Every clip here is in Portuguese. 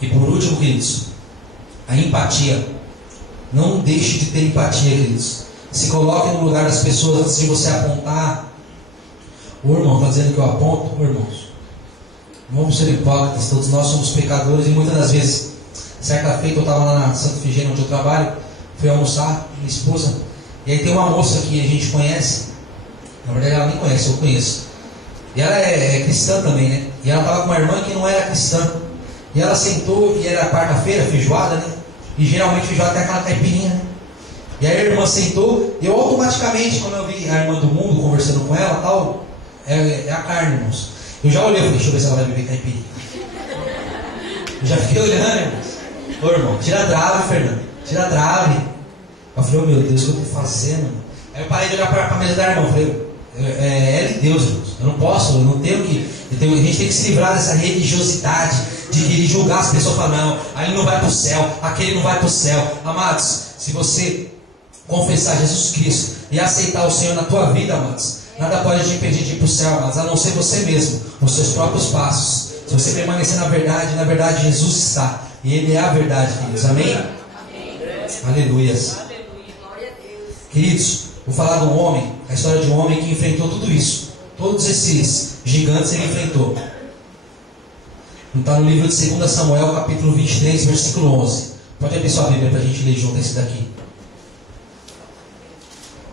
E por último, queridos, a empatia. Não deixe de ter empatia, queridos. Se coloque no lugar das pessoas antes de você apontar. O irmão está dizendo que eu aponto, irmãos. Não vamos ser hipócritas, todos nós somos pecadores. E muitas das vezes, certa feita eu estava lá na Santa Efigênia, onde eu trabalho, fui almoçar, minha esposa. E aí tem uma moça que a gente conhece. Na verdade ela nem conhece, eu conheço. E ela é cristã também, né? E ela estava com uma irmã que não era cristã. E ela sentou, e era quarta-feira, feijoada, né? E geralmente feijoada tem aquela caipirinha, né? E aí a irmã sentou, e eu automaticamente, quando eu vi a irmã do mundo conversando com ela, tal, é a carne, irmãos. Eu já olhei, eu falei, deixa eu ver se ela vai beber caipirinha. Eu já fiquei olhando, irmãos. Ô irmão, tira a trave, Fernando. Tira a trave. Eu falei, oh meu Deus, o que eu estou fazendo? Aí eu parei de olhar para a mesa da irmã. Eu falei, é de Deus, irmãos. Eu não posso, eu não tenho que. A gente tem que se livrar dessa religiosidade de querer julgar as pessoas. Falar, não, aí não vai para o céu, aquele não vai para o céu. Amados, se você confessar Jesus Cristo e aceitar o Senhor na tua vida, amados, nada pode te impedir de ir para o céu, amados, a não ser você mesmo, os seus próprios passos. Se você permanecer na verdade Jesus está. E Ele é a verdade, queridos. Amém? Amém. Aleluias. Queridos, vou falar de um homem, a história de um homem que enfrentou tudo isso. Todos esses gigantes ele enfrentou. Está no livro de 2 Samuel, capítulo 23, versículo 11. Pode abrir sua Bíblia para a gente ler junto esse daqui.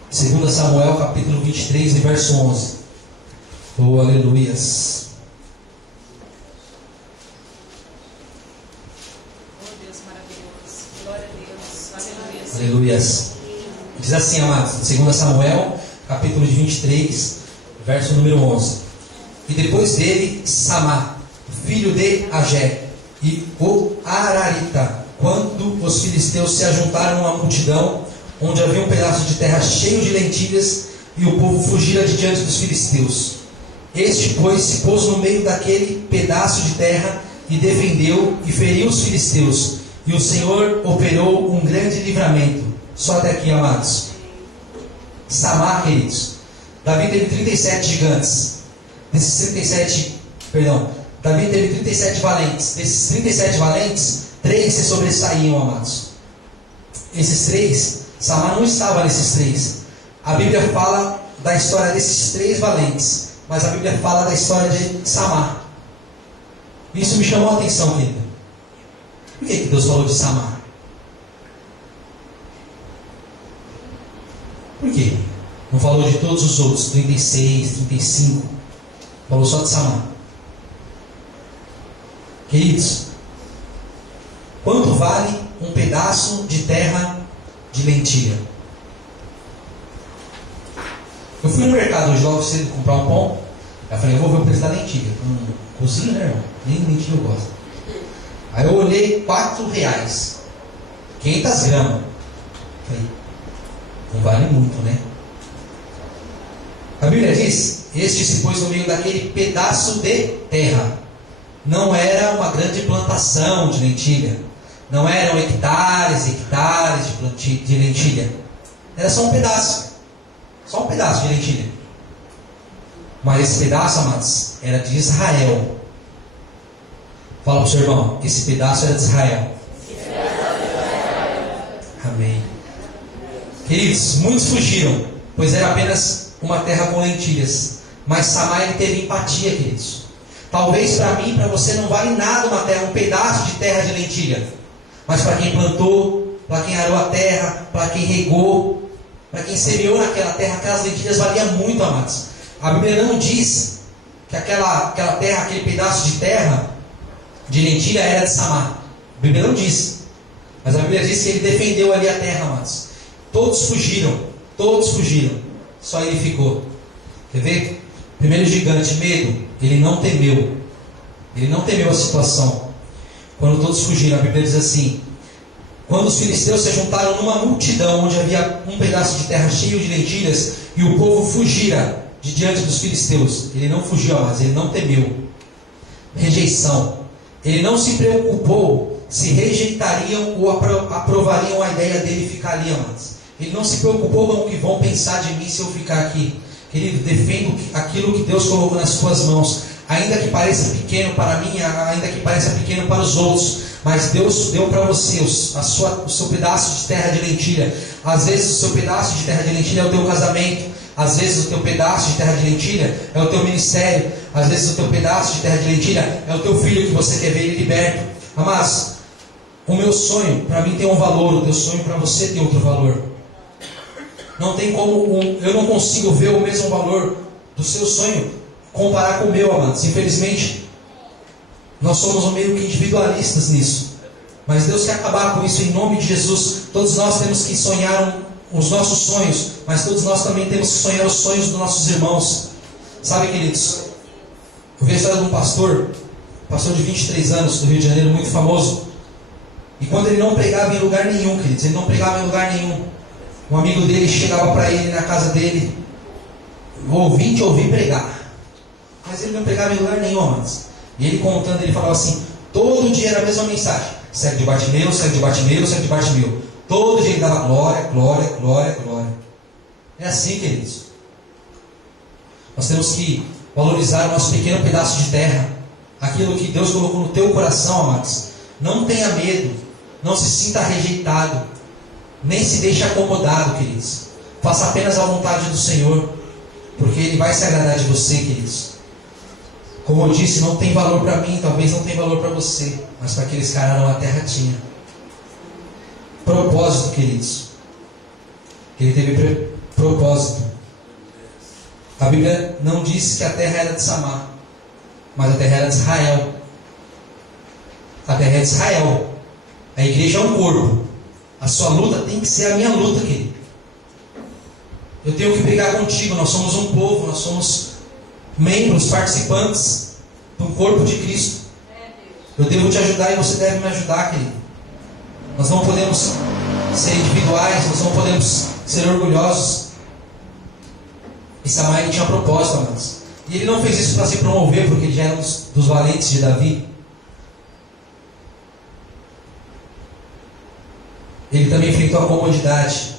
2 Samuel, capítulo 23, verso 11. Oh, aleluias. Aleluias. Diz assim, amados, 2 Samuel, capítulo 23, verso número 11. E depois dele, Samá, filho de Agé, e o Ararita, quando os filisteus se ajuntaram a uma multidão, onde havia um pedaço de terra cheio de lentilhas, e o povo fugira de diante dos filisteus. Este, pois, se pôs no meio daquele pedaço de terra, e defendeu, e feriu os filisteus. E o Senhor operou um grande livramento. Só até aqui, amados. Samá, queridos. Davi teve 37 gigantes. Davi teve 37 valentes. Desses 37 valentes, 3 se sobressaíam, amados. Esses 3, Samá não estava nesses 3. A Bíblia fala da história desses 3 valentes, mas a Bíblia fala da história de Samá. Isso me chamou a atenção, querida. Por que Deus falou de Samá? Por quê? Não falou de todos os outros, 36, 35. Falou só de Samá. Queridos, quanto vale um pedaço de terra de lentilha? Eu fui no mercado hoje logo cedo comprar um pão. Eu falei, eu vou ver o preço da lentilha. Cozinha, né, irmão? Nem lentilha eu gosto. Aí eu olhei, R$4. 500 gramas. Falei, não vale muito, né? A Bíblia diz, este se pôs no meio daquele pedaço de terra. Não era uma grande plantação de lentilha. Não eram hectares e hectares de lentilha. Era só um pedaço. Só um pedaço de lentilha. Mas esse pedaço, amados, era de Israel. Fala para o seu irmão, esse pedaço era de Israel. Amém. Queridos, muitos fugiram, pois era apenas uma terra com lentilhas. Mas Samá ele teve empatia, queridos. Talvez para mim, para você não vale nada uma terra, um pedaço de terra de lentilha. Mas para quem plantou, para quem arou a terra, para quem regou, para quem semeou naquela terra, aquelas lentilhas valiam muito, amados. A Bíblia não diz que aquela terra, aquele pedaço de terra de lentilha era de Samá. A Bíblia não diz. Mas a Bíblia diz que ele defendeu ali a terra, amados. Todos fugiram. Só ele ficou. Quer ver? Primeiro gigante, medo. Ele não temeu. Ele não temeu a situação. Quando todos fugiram, a Bíblia diz assim: quando os filisteus se juntaram numa multidão, onde havia um pedaço de terra cheio de lentilhas, e o povo fugira de diante dos filisteus. Ele não fugiu, mas ele não temeu. Rejeição. Ele não se preocupou se rejeitariam ou aprovariam a ideia dele ficar ali, amados. Ele não se preocupou com o que vão pensar de mim se eu ficar aqui. Querido, defendo aquilo que Deus colocou nas suas mãos. Ainda que pareça pequeno para mim, ainda que pareça pequeno para os outros. Mas Deus deu para você o seu pedaço de terra de lentilha. Às vezes o seu pedaço de terra de lentilha é o teu casamento. Às vezes o teu pedaço de terra de lentilha é o teu ministério. Às vezes o teu pedaço de terra de lentilha é o teu filho que você quer ver ele liberto. Amados, o meu sonho para mim tem um valor, o teu sonho para você tem outro valor. Não tem como, eu não consigo ver o mesmo valor do seu sonho comparar com o meu, amados. Infelizmente, nós somos meio que individualistas nisso. Mas Deus quer acabar com isso em nome de Jesus. Todos nós temos que sonhar os nossos sonhos, mas todos nós também temos que sonhar os sonhos dos nossos irmãos. Sabe, queridos, eu vi a história de um pastor de 23 anos do Rio de Janeiro, muito famoso. E quando ele não pregava em lugar nenhum, queridos, ele não pregava em lugar nenhum. Um amigo dele chegava para ele na casa dele, ouvir pregar. Mas ele não pregava em lugar nenhum, amados. E ele contando, ele falava assim, todo dia era a mesma mensagem. Segue de Bartimeu, segue de Bartimeu, segue de Bartimeu. Todo dia ele dava glória, glória, glória, glória. É assim, queridos. Nós temos que valorizar o nosso pequeno pedaço de terra. Aquilo que Deus colocou no teu coração, amados. Não tenha medo. Não se sinta rejeitado. Nem se deixe acomodado, queridos. Faça apenas a vontade do Senhor. Porque Ele vai se agradar de você, queridos. Como eu disse, não tem valor para mim. Talvez não tenha valor para você. Mas para aqueles caras lá na terra tinha. Propósito, queridos. Ele teve propósito. A Bíblia não diz que a terra era de Samar, mas a terra era de Israel. A terra é de Israel. A igreja é um corpo. A sua luta tem que ser a minha luta, querido. Eu tenho que brigar contigo. Nós somos um povo, nós somos membros, participantes do corpo de Cristo. Eu devo te ajudar e você deve me ajudar, querido. Nós não podemos ser individuais, nós não podemos ser orgulhosos. E Samar tinha propósito, amados. E ele não fez isso para se promover, porque ele já era um dos valentes de Davi. Ele também enfrentou a comodidade.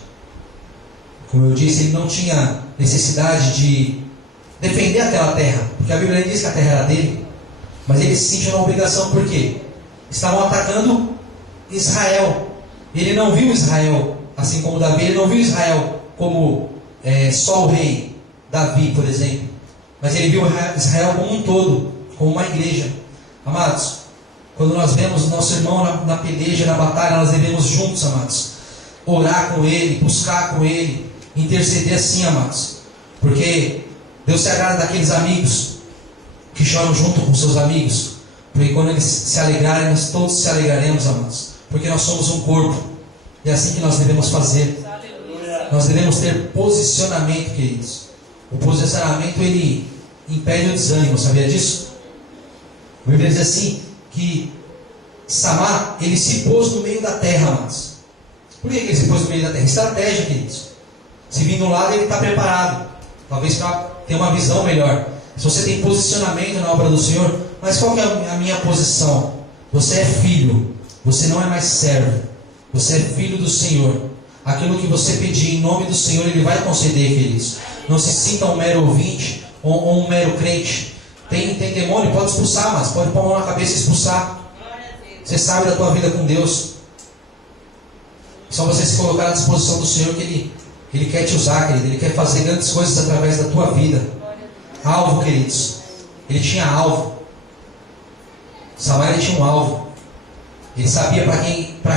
Como eu disse, ele não tinha necessidade de defender aquela terra, porque a Bíblia diz que a terra era dele. Mas ele se sentiu na obrigação, por quê? Estavam atacando Israel. Ele não viu Israel, assim como Davi, ele não viu Israel como só o rei, Davi, por exemplo. Mas ele viu Israel como um todo, como uma igreja. Amados, quando nós vemos o nosso irmão na peleja, na batalha, nós devemos juntos, amados, orar com ele, buscar com ele, interceder assim, amados. Porque Deus se agrada daqueles amigos que choram junto com seus amigos. Porque quando eles se alegrarem, nós todos se alegraremos, amados. Porque nós somos um corpo. E é assim que nós devemos fazer. Nós devemos ter posicionamento, queridos. O posicionamento, ele impede o desânimo, sabia disso? A Bíblia diz assim, que Samar, ele se pôs no meio da terra, amados. Por que ele se pôs no meio da terra? Estratégia, queridos. Se vir de um lado, ele está preparado. Talvez para ter uma visão melhor. Se você tem posicionamento na obra do Senhor, mas qual que é a minha posição? Você é filho. Você não é mais servo. Você é filho do Senhor. Aquilo que você pedir em nome do Senhor, Ele vai conceder, queridos. Não se sinta um mero ouvinte ou um mero crente. Tem demônio, pode expulsar, mas pode pôr a mão na cabeça e expulsar. Você sabe da tua vida com Deus. Só você se colocar à disposição do Senhor que Ele quer te usar, querido. Ele quer fazer grandes coisas através da tua vida. Alvo, queridos. Ele tinha alvo. Samar tinha um alvo. Ele sabia para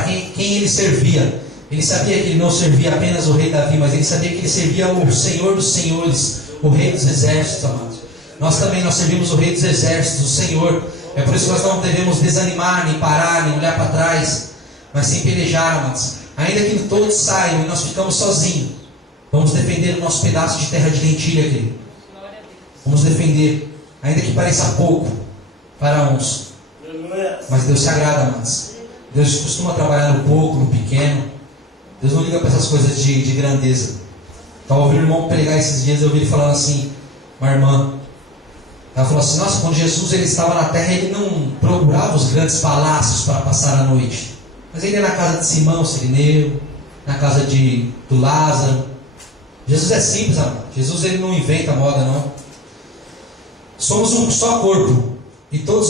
quem ele servia. Ele sabia que ele não servia apenas o rei Davi, mas ele sabia que ele servia o Senhor dos Senhores, o Rei dos Exércitos, amados. Nós servimos o Rei dos Exércitos, o Senhor. É por isso que nós não devemos desanimar, nem parar, nem olhar para trás, mas sim pelejar, amados. Ainda que todos saiam e nós ficamos sozinhos, vamos defender o nosso pedaço de terra de lentilha, querido. Vamos defender, ainda que pareça pouco para uns. Mas Deus se agrada, amados. Deus costuma trabalhar no pouco, no pequeno. Deus não liga para essas coisas de grandeza. Estava ouvindo o irmão pregar esses dias, eu ouvi ele falando assim, uma irmã. Ela falou assim, nossa, quando Jesus ele estava na terra, ele não procurava os grandes palácios para passar a noite. Mas ele ia na casa de Simão, Sirineu, na casa do Lázaro. Jesus é simples, amado. Jesus ele não inventa moda, não. Somos um só corpo. E todos